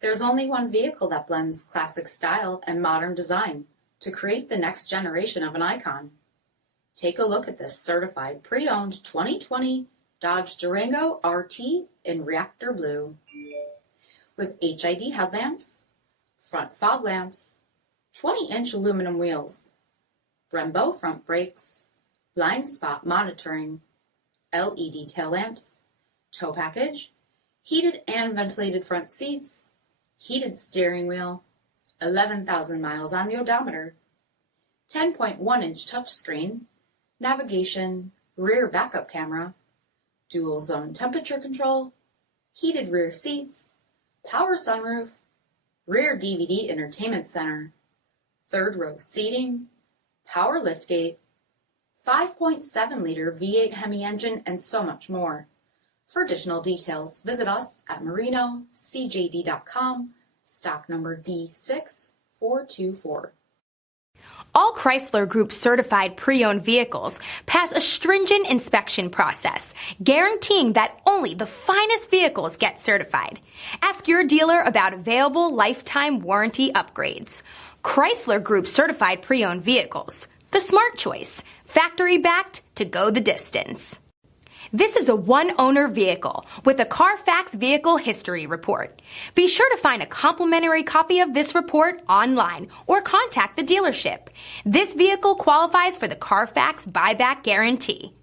There's only one vehicle that blends classic style and modern design to create the next generation of an icon. Take a look at this certified pre-owned 2020 Dodge Durango RT in reactor blue. With HID headlamps, front fog lamps, 20-inch aluminum wheels, BREMBO front brakes, blind spot monitoring, LED tail lamps, tow package, heated and ventilated front seats, heated steering wheel, 11,000 miles on the odometer, 10.1-inch touchscreen, navigation, rear backup camera, dual zone temperature control, heated rear seats, power sunroof, rear DVD entertainment center, third row seating, power liftgate, 5.7-liter V8 Hemi engine, and so much more. For additional details, visit us at marinocjd.com, stock number D6424. All Chrysler Group certified pre-owned vehicles pass a stringent inspection process, guaranteeing that only the finest vehicles get certified. Ask your dealer about available lifetime warranty upgrades. Chrysler Group certified pre-owned vehicles, the smart choice, factory backed to go the distance. This is a one-owner vehicle with a CARFAX Vehicle History Report. Be sure to find a complimentary copy of this report online or contact the dealership. This vehicle qualifies for the CARFAX Buyback Guarantee.